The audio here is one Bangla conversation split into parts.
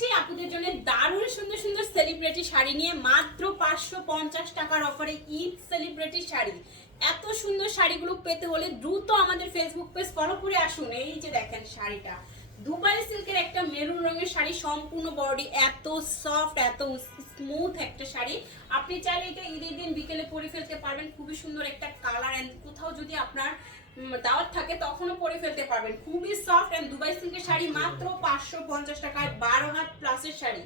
এসেছি আপুদের জন্য দারুণ সুন্দর সুন্দর সেলিব্রিটি শাড়ি নিয়ে মাত্র 550 টাকার অফারে ঈদ সেলিব্রিটি শাড়ি। এত সুন্দর শাড়িগুলো পেতে হলে দ্রুত আমাদের ফেসবুক পেজ ফলো করে আসুন। এই যে দেখেন শাড়িটা, দুবাই সিল্কের একটা মেরুন রঙের শাড়ি, সম্পূর্ণ বডি, এত সফট এত স্মুথ একটা শাড়ি। আপনি চাইলে এটা ঈদের দিন বিকেলে পরে ফেলতে পারবেন। খুবই সুন্দর একটা কালার, এন্ড কোথাও যদি আপনার দাওয়াত থাকে তখনও পরে ফেলতে পারবেন। খুবই সফট এন্ড দুবাই সিল্কের শাড়ি মাত্র 550 টাকায় 12 হাত প্লাসের শাড়ি।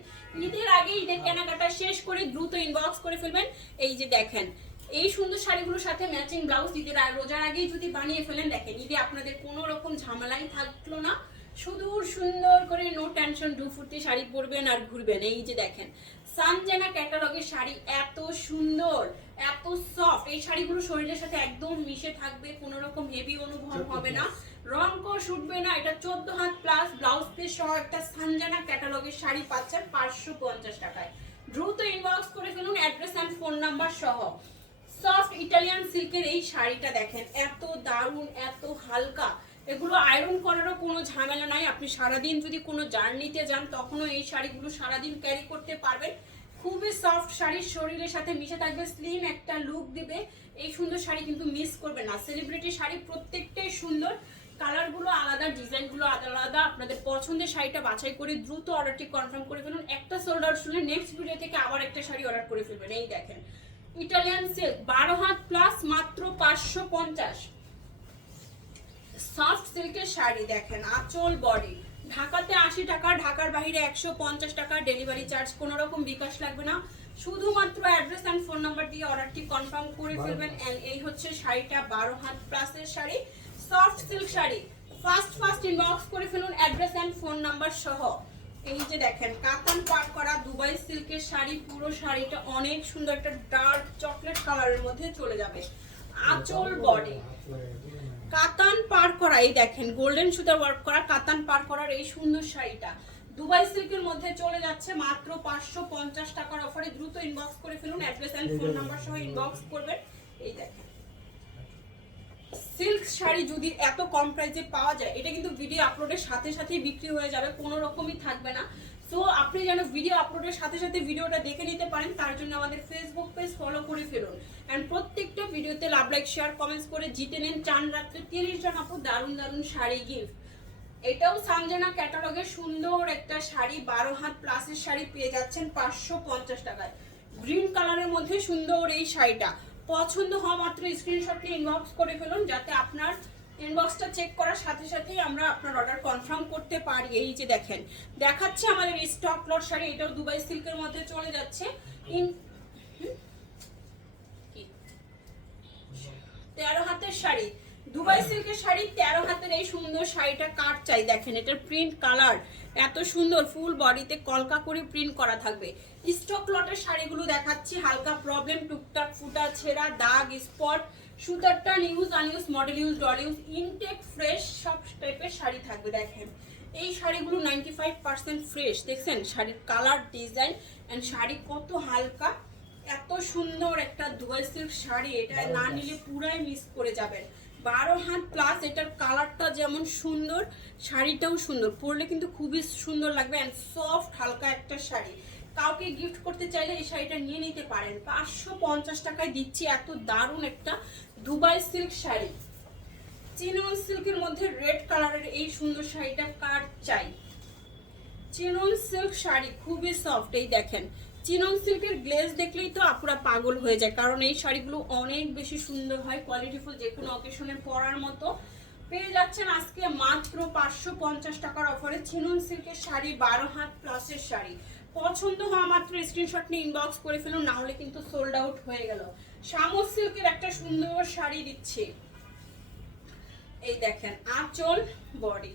ঈদের আগে ঈদের কেনাকাটা শেষ করে দ্রুত ইনবক্স করে ফেলবেন। এই যে দেখেন এই সুন্দর শাড়িগুলোর সাথে ম্যাচিং ব্লাউজ ঈদের রোজার আগেই যদি বানিয়ে ফেলেন, দেখেন ঈদে আপনাদের কোনো রকম ঝামেলাই থাকলো না। শুধু সুন্দর করে নো টেনশন ফুর্তি শাড়ি পরবেন আর ঘুরবেন। এই যে দেখেন সানজানা ক্যাটালগের শাড়ি, এত সুন্দর এত সফট। এই শাড়িগুলো শরীরের সাথে একদম মিশে থাকবে, কোনো রকম হেভি অনুভব হবে না, রং কোর্স উঠবে না। এটা 14 হাত প্লাস ব্লাউজ পিস সহ একটা সানজানা ক্যাটালগের শাড়ি পাচ্ছেন 550 টাকায়। দ্রুত ইনবক্স করে ফেলুন অ্যাড্রেস এন্ড ফোন নাম্বার সহ। সফট ইটালিয়ান সিল্কের এই শাড়িটা দেখেন, এত দারুণ এত হালকা। এগুলো আয়রন করারও কোনো ঝামেলা নাই। আপনি সারাদিন যদি কোনো জার্নিতে যান তখনও এই শাড়িগুলো সারাদিন ক্যারি করতে পারবেন। খুবই সফট শাড়ি, শরীরের সাথে মিশে থাকবে, স্লিম একটা লুক দিবে। এই সুন্দর শাড়ি কিন্তু মিস করবে না। সেলিব্রিটি শাড়ি প্রত্যেকটাই সুন্দর, কালারগুলো আলাদা, ডিজাইনগুলো আলাদা। আপনাদের পছন্দের শাড়িটা বাছাই করে দ্রুত অর্ডারটি কনফার্ম করে ফেলুন। একটা সোল্ড আউট শুনলে নেক্সট ভিডিও থেকে আবার একটা শাড়ি অর্ডার করে ফেলবেন। এই দেখেন ইটালিয়ান সিল্ক 12 হাত প্লাস মাত্র 550। সফট সিল্কের শাড়ি দেখেন, আঁচল বডি, ঢাকাতে 80 টাকা, ঢাকার বাইরে 150 টাকা। ডেলিভারি চার্জ কোনো রকম বিকাশ লাগবে না। শুধুমাত্র অ্যাড্রেস এন্ড ফোন নাম্বার দিয়ে অর্ডারটি কনফার্ম করে ফেলবেন। এন্ড এই হচ্ছে শাড়িটা 12 হাত প্লাসের sari, soft silk sari. First inbox করে ফেলুন অ্যাড্রেস এন্ড ফোন নাম্বার সহ। এই যে দেখেন কাতান পার করা দুবাই সিল্কের শাড়ি, পুরো শাড়িটা অনেক সুন্দর একটা ডার্ক চকলেট কালারের মধ্যে চলে যাবে। আঁচল বডি কাতান পার করা, এই দেখেন গোল্ডেন সুতার ওয়ার্ক করা কাতান পার করার এই সুন্দর শাড়িটা দুবাই সিল্কের মধ্যে চলে যাচ্ছে মাত্র 550 টাকার অফারে। দ্রুত ইনবক্স করে ফেলুন অ্যাড্রেস এন্ড ফোন নাম্বার সহ ইনবক্স করবেন। এই দেখেন সিল্ক শাড়ি যদি এত কম প্রাইসে পাওয়া যায়, এটা কিন্তু ভিডিও আপলোডের সাথে সাথেই বিক্রি হয়ে যাবে, কোনো রকমই থাকবে না। সো আপনি যেন ভিডিও আপলোডের সাথে সাথে ভিডিওটা দেখে নিতে পারেন, তার জন্য আমাদের ফেসবুক পেজ ফলো করে ফেলুন। অ্যান্ড প্রত্যেকটা ভিডিওতে লাভ লাইক শেয়ার কমেন্টস করে জিতে নেন চান রাত্রে 30 জন আপু দারুণ দারুণ শাড়ি গিফট। এটাও সানজানা ক্যাটালগের সুন্দর একটা শাড়ি, 12 হাত প্লাসের শাড়ি পেয়ে যাচ্ছেন 550 টাকায়। গ্রিন কালারের মধ্যে সুন্দর এই শাড়িটা পছন্দ হওয়া মাত্র স্ক্রিনশট নিয়ে ইনবক্স করে ফেলুন, যাতে আপনার ইনবক্সটা চেক করার সাথে সাথেই আমরা আপনার অর্ডার কনফার্ম করতে পারি। এই যে দেখেন দেখাচ্ছে আমাদের স্টক লট শাড়ি, এটাও দুবাই সিল্কের মধ্যে চলে যাচ্ছে। 13 হাতের শাড়ি, দুবাই সিল্কের শাড়ি 13 হাতের এই সুন্দর শাড়িটা কাট চাই। দেখেন এটার প্রিন্ট কালার এত সুন্দর, ফুল বডিতে কলকা করে প্রিন্ট করা থাকবে। স্টক লটের শাড়িগুলো দেখাচ্ছি, হালকা প্রবলেম, টুকটাক ফুটা ছেঁড়া দাগ স্পট, সুতারটা use unuse, model use, doll use, intact fresh সব টাইপের শাড়ি থাকবে। দেখেন এই শাড়িগুলো 95% ফ্রেশ। দেখছেন শাড়ির কালার, ডিজাইন এন্ড শাড়ি কত হালকা, এত সুন্দর একটা দুবাই সিল্ক শাড়ি। এটা না নিলে পুরাই মিস করে যাবেন। 12 হাত প্লাস, এটার কালারটা যেমন সুন্দর শাড়িটাও সুন্দর, পরলে কিন্তু খুবই সুন্দর লাগবে। এন্ড সফট হালকা একটা শাড়ি, কাউকে গিফট করতে চাইলে এই শাড়িটা নিয়ে নিতে পারেন। 550 টাকায় দিচ্ছি এত দারুণ একটা দুবাই সিল্ক শাড়ি। চিনন সিল্কের মধ্যে রেড কালারের এই সুন্দর শাড়িটা কার চাই। চিনন সিল্ক শাড়ি খুবই সফট। এই দেখেন চিনন সিল্কের গ্লেজ দেখলেই তো আপুরা পাগল হয়ে যায়, কারণ এই শাড়িগুলো অনেক বেশি সুন্দর হয়, কোয়ালিটিফুল, যে কোনো অকেশনে পরার মতো। পেয়ে যাচ্ছেন আজকে মাত্র 550 টাকার অফারে চিনন সিল্কের শাড়ি, 12 হাত প্লাসের শাড়ি। পছন্দ হওয়া মাত্র স্ক্রিনশট নিয়ে ইনবক্স করে ফেলুন, না হলে কিন্তু সোল্ড আউট হয়ে গেল। শামস সিল্কের একটা সুন্দর শাড়ি দিচ্ছে। এই দেখেন আঁচল বডি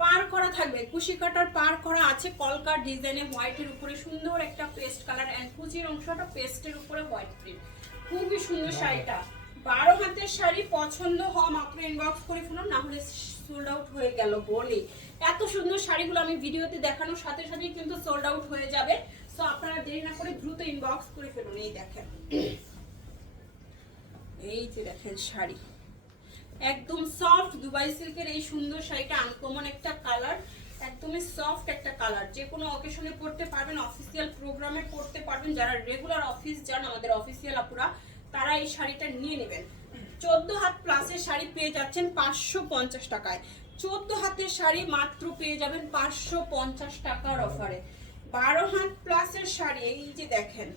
পার করা থাকবে, কুশি কাটার পার করা আছে, কলকার ডিজাইনে হোয়াইটের উপরে সুন্দর একটা পেস্ট কালার এন্ড কুচির অংশটা পেস্টের উপরে হোয়াইট প্রিন্ট। খুবই সুন্দর শাড়িটা, 12 হাতের শাড়ি। পছন্দ হওয়া মাত্র ইনবক্স করে ফেলুন, না হলে সোল্ড আউট হয়ে গেল বলি। এত সুন্দর শাড়িগুলো আমি ভিডিওতে দেখানোর সাথে সাথেই কিন্তু সোল্ড আউট হয়ে যাবে। সো আপনারা দেরি না করে দ্রুত ইনবক্স করে ফেলুন। এই দেখেন এই যে দেখেন শাড়ি একদম সফট দুবাই সিল্কের এই সুন্দর শাড়িটা, আনকমন একটা কালার, একদমই সফট একটা কালার, যে কোনো অকেশনে পরতে পারবেন, অফিসিয়াল প্রোগ্রামে পরতে পারবেন। যারা রেগুলার অফিস যান আমাদের অফিসিয়াল আপুরা, তারা এই শাড়িটা নিয়ে নেবেন। 14 হাত প্লাসের শাড়ি পেয়ে যাচ্ছেন 550 টাকায়। 14 হাতের শাড়ি মাত্র পেয়ে যাবেন 550 টাকার অফারে। 12 হাত প্লাসের শাড়ি এই যে দেখেন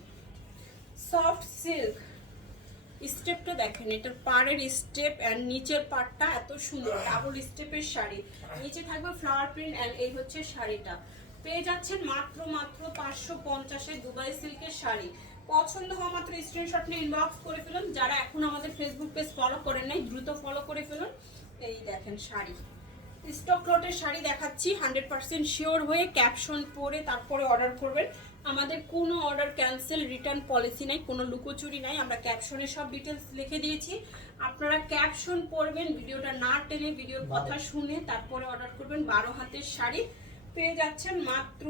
সফট সিল্ক, স্টেপটা দেখেন, এটার পাড়ের স্টেপ এন্ড নিচের পাড়টা এত সুন্দর, ডাবল স্টেপের শাড়ি, নিচে থাকবে ফ্লাওয়ার প্রিন্ট এন্ড এই হচ্ছে শাড়িটা। পেয়ে যাচ্ছেন মাত্র 550-এ দুবাই সিল্কের শাড়ি। পছন্দ হওয়া মাত্র স্ক্রিনশট নিয়ে ইনবক্স করে ফেলুন। যারা এখন আমাদের ফেসবুক পেজ ফলো করেন নাই দ্রুত ফলো করে ফেলুন। এই দেখেন শাড়ি, স্টক লটের শাড়ি দেখাচ্ছি, 100% শিওর হয়ে ক্যাপশন পরে তারপরে অর্ডার করবেন। আমাদের কোনো অর্ডার ক্যান্সেল রিটার্ন পলিসি নাই, কোনো লুকোচুরি নাই, আমরা ক্যাপশনে সব ডিটেলস লিখে দিয়েছি। আপনারা ক্যাপশন পড়বেন, ভিডিওটা না টেনে ভিডিওর কথা শুনে তারপরে অর্ডার করবেন। 12 হাতের শাড়ি পেয়ে যাচ্ছেন মাত্র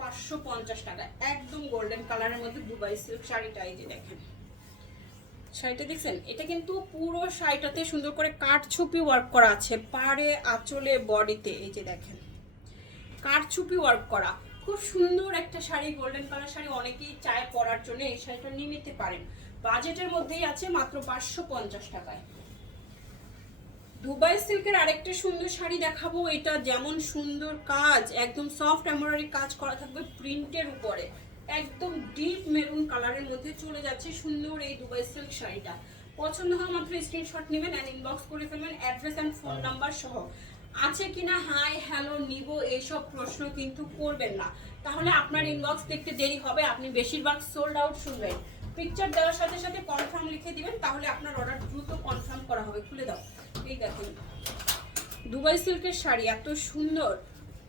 550 টাকা। একদম গোল্ডেন কালারের মধ্যে দুবাই সিল্ক শাড়িটা এই যে দেখেন, শাড়িটা দেখছেন, এটা কিন্তু পুরো শাড়িটাতে সুন্দর করে কাঠছুপি ওয়ার্ক করা আছে, পাড়ে আঁচলে বডিতে এই যে দেখেন কাঠছুপি ওয়ার্ক করা, খুব সুন্দর একটা শাড়ি, গোল্ডেন কালার শাড়ি। অনেকেই চায় পরার জন্য, এই শাড়িটা নিয়ে নিতে পারেন। বাজেটের মধ্যেই আছে মাত্র 550 টাকায়। দুবাই সিল্কের আরেকটা সুন্দর শাড়ি দেখাবো, এটা যেমন সুন্দর কাজ, একদম সফট এমব্রয়ডারি কাজ করা থাকবে প্রিন্টের উপরে, একদম ডিপ মেরুন কালারের মধ্যে চলে যাচ্ছে সুন্দর এই দুবাই সিল্ক শাড়িটা। পছন্দ হওয়া মাত্র স্ক্রিনশট নেবেন এন্ড ইনবক্স করে ফেলবেন অ্যাড্রেস এন্ড ফোন নাম্বার সহ। আছে কিনা হাই হ্যালো নিব এইসব প্রশ্ন কিন্তু করবেন না, তাহলে আপনার ইনবক্স দেখতে দেরি হবে, আপনি বেশিরভাগ সোল্ড আউট শুনবেন। পিকচার দেওয়ার সাথে সাথে কনফার্ম লিখে দিবেন, তাহলে আপনার অর্ডার দ্রুত কনফার্ম করা হবে। খুলে দাও, এই দেখেন দুবাই সিল্কের শাড়ি এত সুন্দর,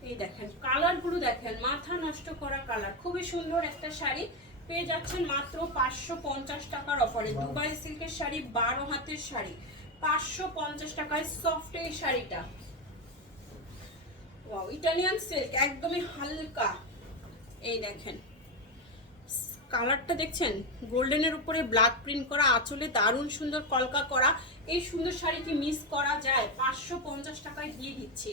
এই দেখেন কালারগুলো দেখেন, মাথা নষ্ট করা কালার, খুবই সুন্দর একটা শাড়ি। পেয়ে যাচ্ছেন মাত্র 550 টাকার অফারে। দুবাই সিল্কের শাড়ি, 12 হাতের শাড়ি, 550 টাকায় সফট এই শাড়িটা। ওয়াও, ইটালিয়ান সিল্ক, একদমই হালকা, এই দেখেন কালারটা দেখছেন, গোল্ডেনের উপরে ব্ল্যাক প্রিন্ট করা, আঁচলে দারুণ সুন্দর কলকা করা। এই সুন্দর শাড়ি কি মিস করা যায়? 550 টাকায় দিয়ে দিচ্ছি,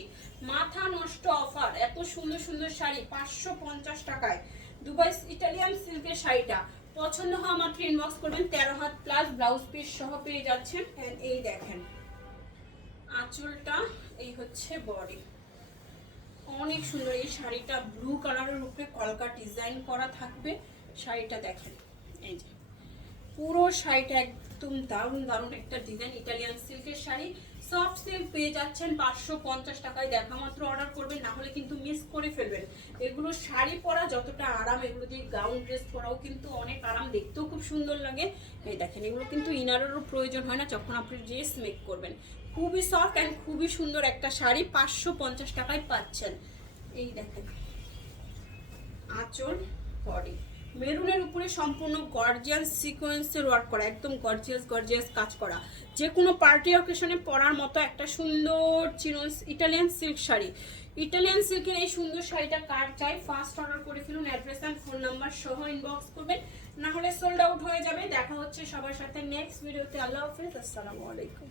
মাথা নষ্ট অফার। এত সুন্দর সুন্দর শাড়ি 550 টাকায়। দুবাই ইটালিয়ান সিল্কের শাড়িটা পছন্দ হওয়া মাত্র ইনবক্স করবেন। 13 হাত প্লাস ব্লাউজ পিস সহ পেয়ে যাচ্ছেন। এই দেখেন আঁচলটা, এই হচ্ছে বডি, অনেক সুন্দর এই শাড়িটা। ব্লু কালারের উপরে কলকা ডিজাইন করা থাকবে। শাড়িটা দেখেন, এই যে পুরো শাড়িটা একদম দারুণ দারুণ একটা ডিজাইন, ইটালিয়ান সিল্কের শাড়ি। সফট সিল্ক পেয়ে যাচ্ছেন 550 টাকায়। দেখা মাত্র অর্ডার করবেন, না হলে কিন্তু মিস করে ফেলবেন। এগুলো শাড়ি পরা যতটা আরাম, এগুলো দিয়ে গাউন ড্রেস পরাও কিন্তু অনেক আরাম, দেখতেও খুব সুন্দর লাগে। এই দেখেন এগুলো কিন্তু ইনারেরও প্রয়োজন হয় না যখন আপনি ড্রেস মেক করবেন। খুবই সফট অ্যান্ড খুবই সুন্দর একটা শাড়ি 550 টাকায় পাচ্ছেন। এই দেখেন আঁচল, বডি, মেরুনের উপরে সম্পূর্ণ গর্জিয়াস সিকোয়েন্সের ওয়ার্ক করা, একদম গর্জিয়াস গর্জিয়াস কাজ করা, যে কোনো পার্টি অকেশনে পরার মতো একটা সুন্দর চিনস ইটালিয়ান সিল্ক শাড়ি। ইটালিয়ান সিল্কের এই সুন্দর শাড়িটা কার চাই ফার্স্ট অর্ডার করে ফেলুন, অ্যাড্রেস অ্যান্ড ফোন নাম্বার সহ ইনবক্স করবেন, না হলে সোল্ড আউট হয়ে যাবে। দেখা হচ্ছে সবার সাথে নেক্সট ভিডিওতে। আল্লাহ হাফেজ, আসসালামু আলাইকুম।